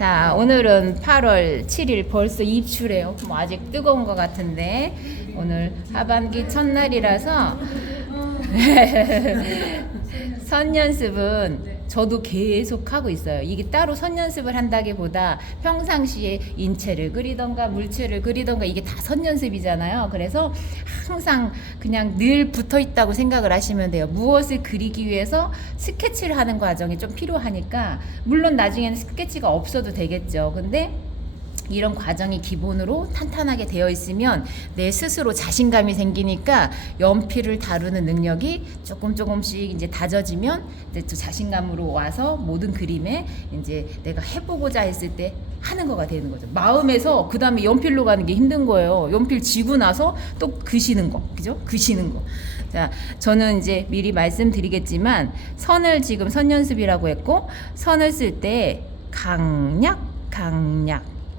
자, 오늘은 8월 7일 벌써 입추래요. 뭐 아직 뜨거운 것 같은데 오늘 하반기 첫날이라서 선연습은 저도 계속 하고 있어요. 이게 따로 선연습을 한다기보다 평상시에 인체를 그리던가 물체를 그리던가 이게 다 선연습이잖아요. 그래서 항상 그냥 늘 붙어 있다고 생각을 하시면 돼요. 무엇을 그리기 위해서 스케치를 하는 과정이 좀 필요하니까 물론 나중에는 스케치가 없어도 되겠죠. 근데 이런 과정이 기본으로 탄탄하게 되어 있으면 내 스스로 자신감이 생기니까 연필을 다루는 능력이 조금씩 이제 다져지면 이제 또 자신감으로 와서 모든 그림에 이제 내가 해보고자 했을 때 하는 거가 되는 거죠. 마음에서 그 다음에 연필로 가는 게 힘든 거예요. 연필 쥐고 나서 또 그시는 거, 그죠? 그시는 거. 자, 저는 이제 미리 말씀드리겠지만 선을 지금 선연습이라고 했고 선을 쓸 때 강약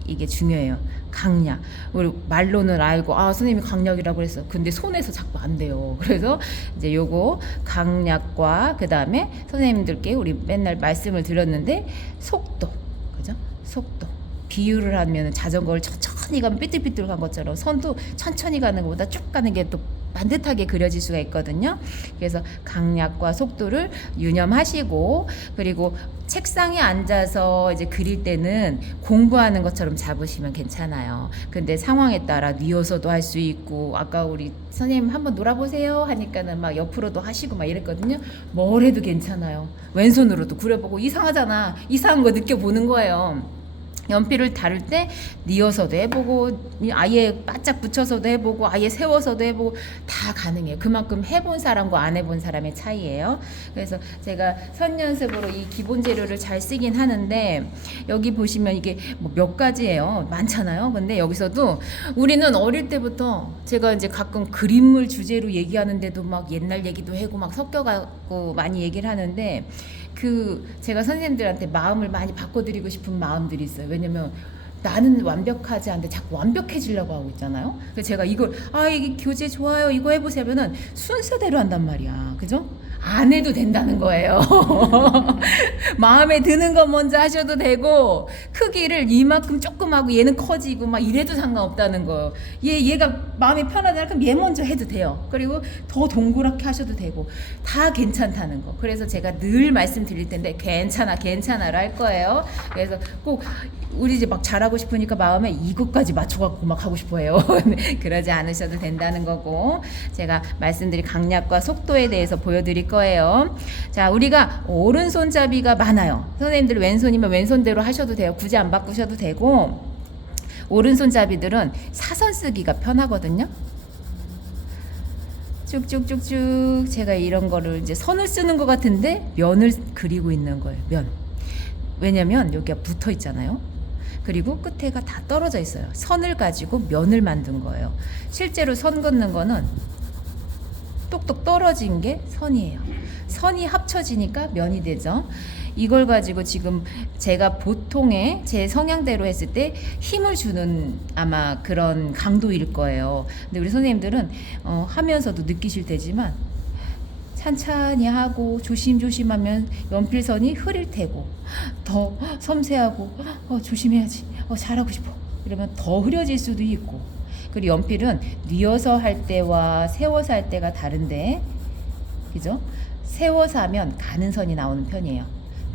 이게 중요해요. 강약. 우리 말로는 알고 선생님이 강약이라고 그랬어. 근데 손에서 자꾸 안 돼요. 그래서 이제 요거 강약과 그 다음에 선생님들께 우리 맨날 말씀을 드렸는데 속도, 그죠? 속도. 비유를 하면 자전거를 천천히 가면 삐뚤삐뚤 간 것처럼 선도 천천히 가는 것보다 쭉 가는 게 또 반듯하게 그려질 수가 있거든요. 그래서 강약과 속도를 유념하시고 그리고 책상에 앉아서 이제 그릴 때는 공부하는 것처럼 잡으시면 괜찮아요. 근데 상황에 따라 뉘어서도 할 수 있고 아까 우리 선생님 한번 놀아보세요 하니까는 막 옆으로도 하시고 막 이랬거든요. 뭘 해도 괜찮아요. 왼손으로도 그려보고 이상하잖아. 이상한 거 느껴보는 거예요. 연필을 다룰 때 뉘어서도 해보고 아예 바짝 붙여서도 해보고 아예 세워서도 해보고 다 가능해요. 그만큼 해본 사람과 안 해본 사람의 차이예요. 그래서 제가 선연습으로 이 기본 재료를 잘 쓰긴 하는데 여기 보시면 이게 뭐 몇 가지예요. 많잖아요. 근데 여기서도 우리는 어릴 때부터 제가 이제 가끔 그림을 주제로 얘기하는데도 막 옛날 얘기도 하고 막 섞여가고 많이 얘기를 하는데 제가 선생님들한테 마음을 많이 바꿔드리고 싶은 마음들이 있어요. 왜냐면 나는 완벽하지 않은데 자꾸 완벽해지려고 하고 있잖아요. 그래서 제가 이걸 이게 교재 좋아요 이거 해보세요는 순서대로 한단 말이야. 그죠? 안 해도 된다는 거예요. 마음에 드는 거 먼저 하셔도 되고 크기를 이만큼 조금 하고 얘는 커지고 막 이래도 상관없다는 거예요. 얘가 마음이 편하다 그럼 얘 먼저 해도 돼요. 그리고 더 동그랗게 하셔도 되고 다 괜찮다는 거. 그래서 제가 늘 말씀드릴 텐데 괜찮아라 할 거예요. 그래서 꼭 우리 이제 막 잘하고 싶으니까 마음에 이것까지 맞춰갖고 막 하고 싶어요. 그러지 않으셔도 된다는 거고 제가 말씀드린 강약과 속도에 대해서 보여드릴 거예요. 자, 우리가 오른손잡이가 많아요. 선생님들 왼손이면 왼손대로 하셔도 돼요. 굳이 안 바꾸셔도 되고 오른손잡이들은 사선 쓰기가 편하거든요. 쭉쭉쭉쭉 제가 이런 거를 이제 선을 쓰는 것 같은데 면을 그리고 있는 거예요. 면. 왜냐면 여기가 붙어 있잖아요. 그리고 끝에가 다 떨어져 있어요. 선을 가지고 면을 만든 거예요. 실제로 선 긋는 거는 똑똑 떨어진 게 선이에요. 선이 합쳐지니까 면이 되죠. 이걸 가지고 지금 제가 보통의 제 성향대로 했을 때 힘을 주는 아마 그런 강도일 거예요. 근데 우리 선생님들은 하면서도 느끼실 테지만 찬찬히 하고 조심조심하면 연필선이 흐릴 테고 더 섬세하고 조심해야지 잘하고 싶어 이러면 더 흐려질 수도 있고 그리고 연필은 뉘어서 할 때와 세워서 할 때가 다른데 그죠? 세워서 하면 가는 선이 나오는 편이에요.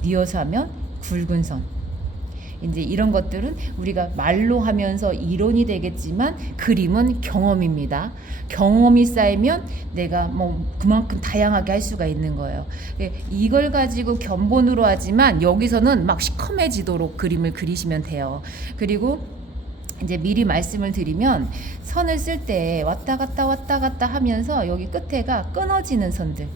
뉘어서 하면 굵은 선. 이제 이런 것들은 우리가 말로 하면서 이론이 되겠지만 그림은 경험입니다. 경험이 쌓이면 내가 뭐 그만큼 다양하게 할 수가 있는 거예요. 이걸 가지고 견본으로 하지만 여기서는 막 시커매지도록 그림을 그리시면 돼요. 그리고 이제 미리 말씀을 드리면 선을 쓸 때 왔다 갔다 하면서 여기 끝에가 끊어지는 선들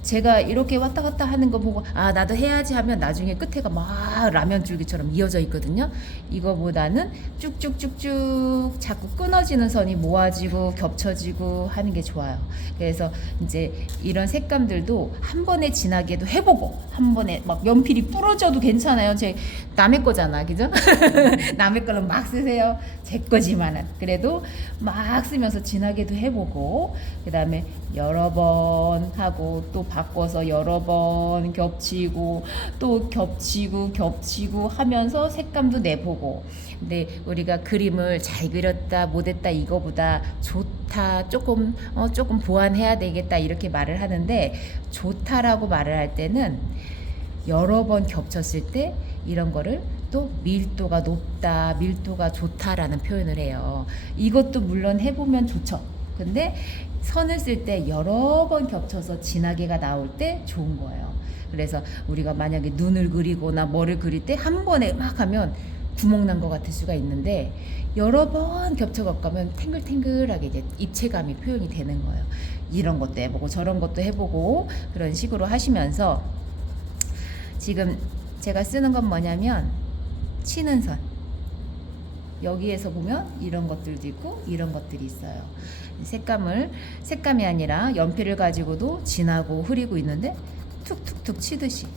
제가 이렇게 왔다 갔다 하는 거 보고 나도 해야지 하면 나중에 끝에가 막 라면 줄기처럼 이어져 있거든요. 이거보다는 쭉쭉쭉쭉 자꾸 끊어지는 선이 모아지고 겹쳐지고 하는 게 좋아요. 그래서 이제 이런 색감들도 한 번에 진하게도 해보고 한 번에 막 연필이 부러져도 괜찮아요. 남의 거잖아, 그죠? 남의 거는 막 쓰세요. 제 거지만은 그래도 막 쓰면서 진하게도 해보고 그 다음에 여러 번 하고 또 바꿔서 여러 번 겹치고 또 겹치고 하면서 색감도 내보고. 근데 우리가 그림을 잘 그렸다 못했다 이거보다 좋다 조금 보완해야 되겠다 이렇게 말을 하는데, 좋다라고 말을 할 때는 여러 번 겹쳤을 때 이런 거를 또 밀도가 높다, 밀도가 좋다라는 표현을 해요. 이것도 물론 해보면 좋죠. 근데 선을 쓸 때 여러 번 겹쳐서 진하게가 나올 때 좋은 거예요. 그래서 우리가 만약에 눈을 그리거나 뭐를 그릴 때 한 번에 막 하면 구멍 난 것 같을 수가 있는데, 여러 번 겹쳐갖고 가면 탱글탱글하게 이제 입체감이 표현이 되는 거예요. 이런 것도 해보고 저런 것도 해보고 그런 식으로 하시면서, 지금 제가 쓰는 건 뭐냐면 치는 선. 여기에서 보면 이런 것들도 있고 이런 것들이 있어요. 색감이 아니라 연필을 가지고도 진하고 흐리고 있는데 툭툭툭 치듯이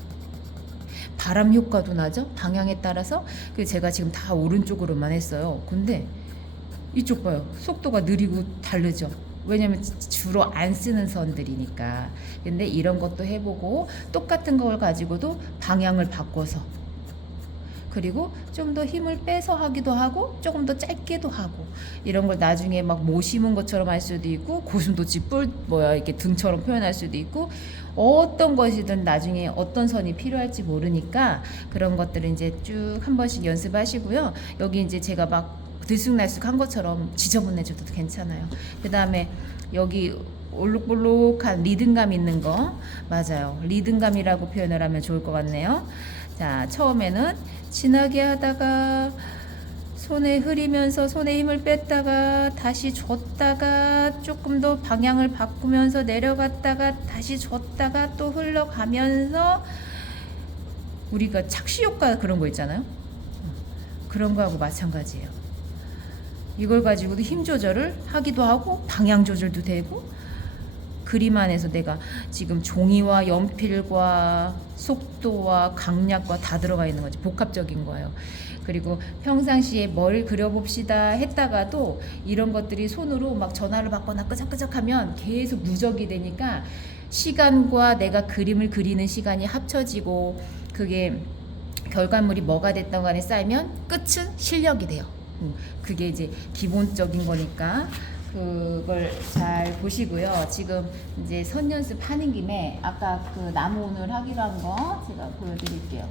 바람 효과도 나죠. 방향에 따라서. 그래서 제가 지금 다 오른쪽으로만 했어요. 근데 이쪽 봐요. 속도가 느리고 다르죠. 왜냐면 주로 안 쓰는 선들이니까. 근데 이런 것도 해보고 똑같은 걸 가지고도 방향을 바꿔서, 그리고 좀 더 힘을 빼서 하기도 하고 조금 더 짧게도 하고, 이런 걸 나중에 막 모 심은 것처럼 할 수도 있고 고슴도치 이렇게 등처럼 표현할 수도 있고, 어떤 것이든 나중에 어떤 선이 필요할지 모르니까 그런 것들은 이제 쭉 한 번씩 연습하시고요. 여기 이제 제가 막 들쑥날쑥한 것처럼 지저분해져도 괜찮아요. 그 다음에 여기 올록볼록한 리듬감 있는 거, 맞아요. 리듬감이라고 표현을 하면 좋을 것 같네요. 자, 처음에는 진하게 하다가 손에 흐리면서 손에 힘을 뺐다가 다시 줬다가 조금 더 방향을 바꾸면서 내려갔다가 다시 줬다가 또 흘러가면서, 우리가 착시 효과 그런 거 있잖아요. 그런 거하고 마찬가지예요. 이걸 가지고도 힘 조절을 하기도 하고 방향 조절도 되고, 그림 안에서 내가 지금 종이와 연필과 속도와 강약과 다 들어가 있는 거지. 복합적인 거예요. 그리고 평상시에 뭘 그려봅시다 했다가도 이런 것들이 손으로 막 전화를 받거나 끄적끄적하면 계속 누적이 되니까 시간과 내가 그림을 그리는 시간이 합쳐지고, 그게 결과물이 뭐가 됐던 간에 쌓이면 끝은 실력이 돼요. 그게 이제 기본적인 거니까 그걸 잘 보시고요. 지금 이제 선 연습하는 김에 아까 그 나무 오늘 하기로 한 거 제가 보여드릴게요.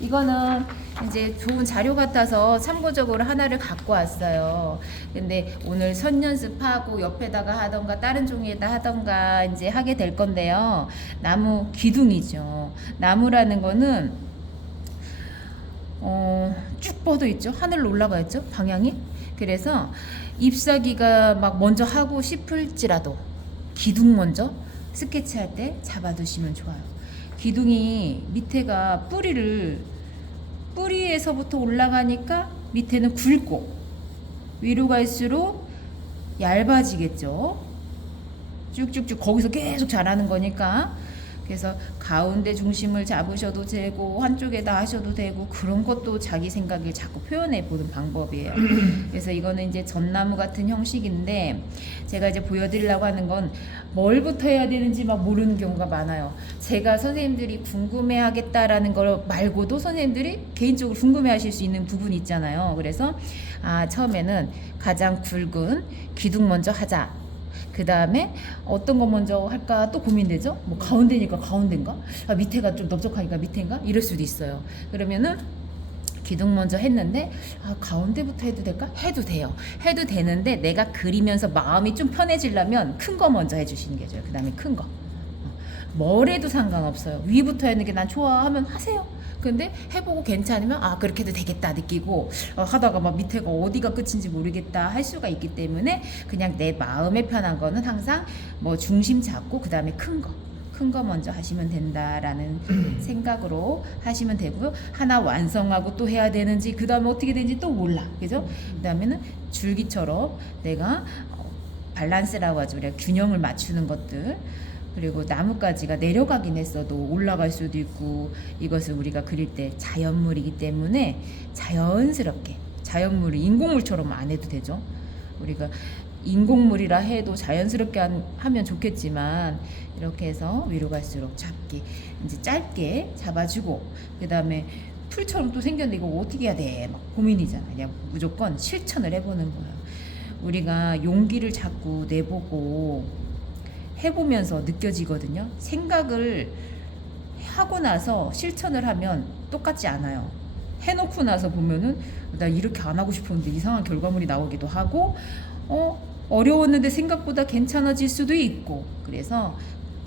이거는 이제 좋은 자료 같아서 참고적으로 하나를 갖고 왔어요. 근데 오늘 선 연습하고 옆에다가 하던가 다른 종이에다 하던가 이제 하게 될 건데요. 나무 기둥이죠. 나무라는 거는 쭉 뻗어 있죠. 하늘로 올라가 있죠. 방향이. 그래서 잎사귀가 막 먼저 하고 싶을지라도 기둥 먼저 스케치할 때 잡아두시면 좋아요. 기둥이 밑에가 뿌리에서부터 올라가니까 밑에는 굵고 위로 갈수록 얇아지겠죠. 쭉쭉쭉 거기서 계속 자라는 거니까. 그래서 가운데 중심을 잡으셔도 되고 한쪽에다 하셔도 되고, 그런 것도 자기 생각을 자꾸 표현해 보는 방법이에요. 그래서 이거는 이제 전나무 같은 형식인데, 제가 이제 보여드리려고 하는 건 뭘부터 해야 되는지 막 모르는 경우가 많아요. 제가 선생님들이 궁금해 하겠다라는 걸 말고도 선생님들이 개인적으로 궁금해 하실 수 있는 부분이 있잖아요. 그래서 처음에는 가장 굵은 기둥 먼저 하자. 그 다음에 어떤 거 먼저 할까 또 고민되죠. 뭐 가운데니까 가운데인가, 밑에가 좀 넓적하니까 밑에인가, 이럴 수도 있어요. 그러면은 기둥 먼저 했는데 가운데부터 해도 될까? 해도 돼요. 해도 되는데 내가 그리면서 마음이 좀 편해지려면 큰 거 먼저 해주시는 게 좋아요. 그 다음에 큰 거. 뭘 해도 상관없어요. 위부터 하는 게 난 좋아하면 하세요. 근데 해보고 괜찮으면 그렇게 해도 되겠다 느끼고, 하다가 막 밑에가 어디가 끝인지 모르겠다 할 수가 있기 때문에 그냥 내 마음에 편한 거는 항상 뭐 중심 잡고 그 다음에 큰 거 먼저 하시면 된다라는 생각으로 하시면 되고요. 하나 완성하고 또 해야 되는지 그 다음에 어떻게 되는지 또 몰라. 그죠? 그 다음에는 줄기처럼 내가 밸런스라고 하죠. 우리가 균형을 맞추는 것들. 그리고 나뭇가지가 내려가긴 했어도 올라갈 수도 있고, 이것을 우리가 그릴 때 자연물이기 때문에 자연스럽게, 자연물이 인공물처럼 안 해도 되죠. 우리가 인공물이라 해도 자연스럽게 하면 좋겠지만 이렇게 해서 위로 갈수록 잡기 이제 짧게 잡아주고 그 다음에 풀처럼 또 생겼는데 이거 어떻게 해야 돼? 막 고민이잖아. 그냥 무조건 실천을 해보는 거예요. 우리가 용기를 자꾸 내보고 해보면서 느껴지거든요. 생각을 하고 나서 실천을 하면 똑같지 않아요. 해놓고 나서 보면은 나 이렇게 안 하고 싶었는데 이상한 결과물이 나오기도 하고 어려웠는데 생각보다 괜찮아질 수도 있고 그래서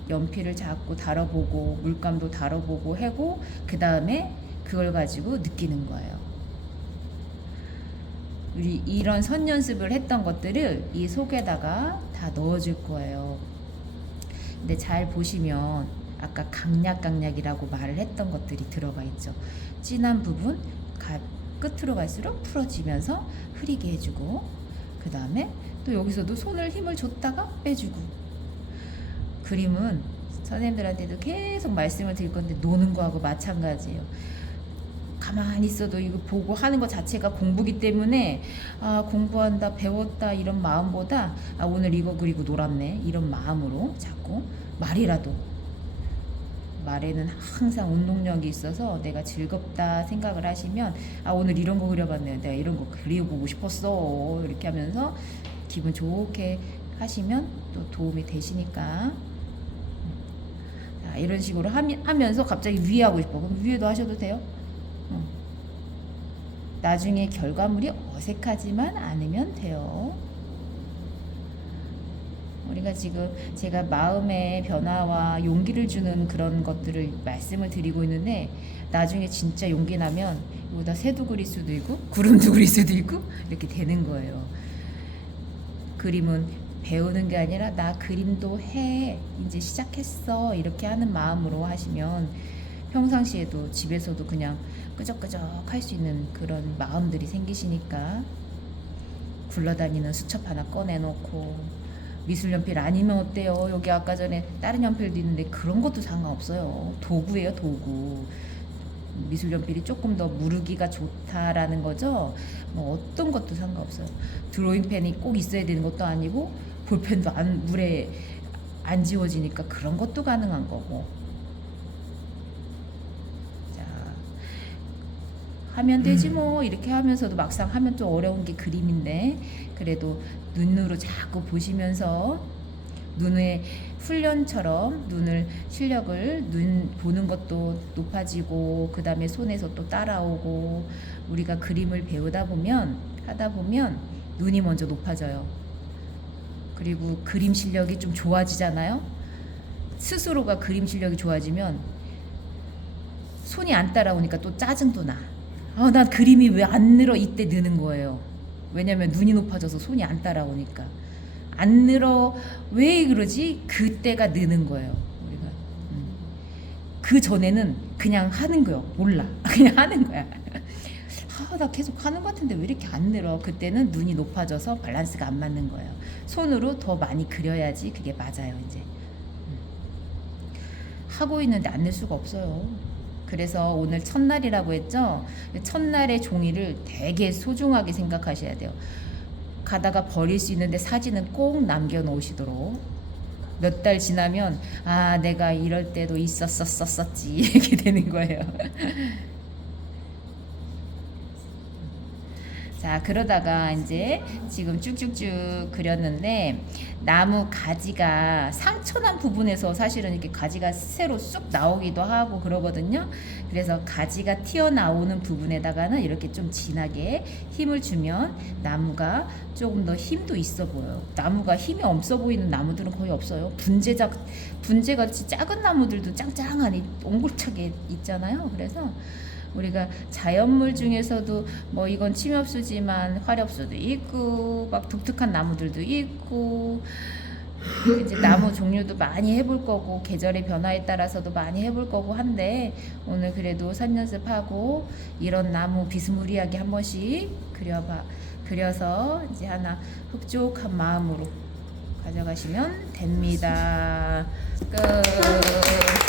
연필을 자꾸 다뤄보고 물감도 다뤄보고 하고 그 다음에 그걸 가지고 느끼는 거예요. 우리 이런 선 연습을 했던 것들을 이 속에다가 다 넣어줄 거예요. 근데 잘 보시면 아까 강약이라고 말을 했던 것들이 들어가 있죠. 진한 부분 끝으로 갈수록 풀어지면서 흐리게 해주고 그 다음에 또 여기서도 손을 힘을 줬다가 빼주고 그림은 선생님들한테도 계속 말씀을 드릴 건데 노는 거하고 마찬가지예요. 가만히 있어도 이거 보고 하는 것 자체가 공부기 때문에 공부한다 배웠다 이런 마음보다 오늘 이거 그리고 놀았네 이런 마음으로 자꾸 말에는 항상 운동력이 있어서 내가 즐겁다 생각을 하시면 오늘 이런 거 그려봤네 내가 이런 거 그려보고 싶었어 이렇게 하면서 기분 좋게 하시면 또 도움이 되시니까 이런 식으로 하면서 갑자기 위에 하고 싶어 그럼 위에도 하셔도 돼요. 나중에 결과물이 어색하지만 않으면 돼요. 우리가 지금 제가 마음의 변화와 용기를 주는 그런 것들을 말씀을 드리고 있는데 나중에 진짜 용기 나면 이거다 새도 그릴 수도 있고 구름도 그릴 수도 있고 이렇게 되는 거예요. 그림은 배우는 게 아니라 나 그림도 해 이제 시작했어 이렇게 하는 마음으로 하시면 평상시에도 집에서도 그냥 끄적끄적 할 수 있는 그런 마음들이 생기시니까 굴러다니는 수첩 하나 꺼내놓고 미술 연필 아니면 어때요? 여기 아까 전에 다른 연필도 있는데 그런 것도 상관없어요. 도구예요, 도구. 미술 연필이 조금 더 무르기가 좋다라는 거죠. 뭐 어떤 것도 상관없어요. 드로잉 펜이 꼭 있어야 되는 것도 아니고 볼펜도 물에 안 지워지니까 그런 것도 가능한 거고. 자, 하면 되지 뭐 이렇게 하면서도 막상 하면 좀 어려운 게 그림인데 그래도 눈으로 자꾸 보시면서 눈의 훈련처럼 실력을 눈 보는 것도 높아지고 그 다음에 손에서 또 따라오고 우리가 그림을 하다 보면 눈이 먼저 높아져요. 그리고 그림 실력이 좀 좋아지잖아요. 스스로가 그림 실력이 좋아지면 손이 안 따라오니까 또 짜증도 나. 난 그림이 왜 안 늘어 이때 느는 거예요. 왜냐면 눈이 높아져서 손이 안 따라오니까. 안 늘어 왜 그러지? 그때가 느는 거예요. 우리가 그 전에는 그냥 하는 거예요. 몰라. 그냥 하는 거야. 나 계속 하는 것 같은데 왜 이렇게 안 늘어? 그때는 눈이 높아져서 밸런스가 안 맞는 거예요. 손으로 더 많이 그려야지 그게 맞아요. 이제 하고 있는데 안 늘 수가 없어요. 그래서 오늘 첫날이라고 했죠. 첫날의 종이를 되게 소중하게 생각하셔야 돼요. 가다가 버릴 수 있는데 사진은 꼭 남겨놓으시도록. 몇 달 지나면 내가 이럴 때도 있었었지 이렇게 되는 거예요. 자, 그러다가 이제 지금 쭉쭉쭉 그렸는데 나무 가지가 상처난 부분에서 사실은 이렇게 가지가 새로 쑥 나오기도 하고 그러거든요. 그래서 가지가 튀어나오는 부분에다가는 이렇게 좀 진하게 힘을 주면 나무가 조금 더 힘도 있어 보여요. 나무가 힘이 없어 보이는 나무들은 거의 없어요. 분재같이 작은 나무들도 짱짱하니 옹골차게 있잖아요. 그래서 우리가 자연물 중에서도 뭐 이건 침엽수지만 화렵수도 있고 막 독특한 나무들도 있고 이제 나무 종류도 많이 해볼 거고 계절의 변화에 따라서도 많이 해볼 거고 한데 오늘 그래도 선 연습하고 이런 나무 비스무리하게 한 번씩 그려서 이제 하나 흡족한 마음으로 가져가시면 됩니다. 끝.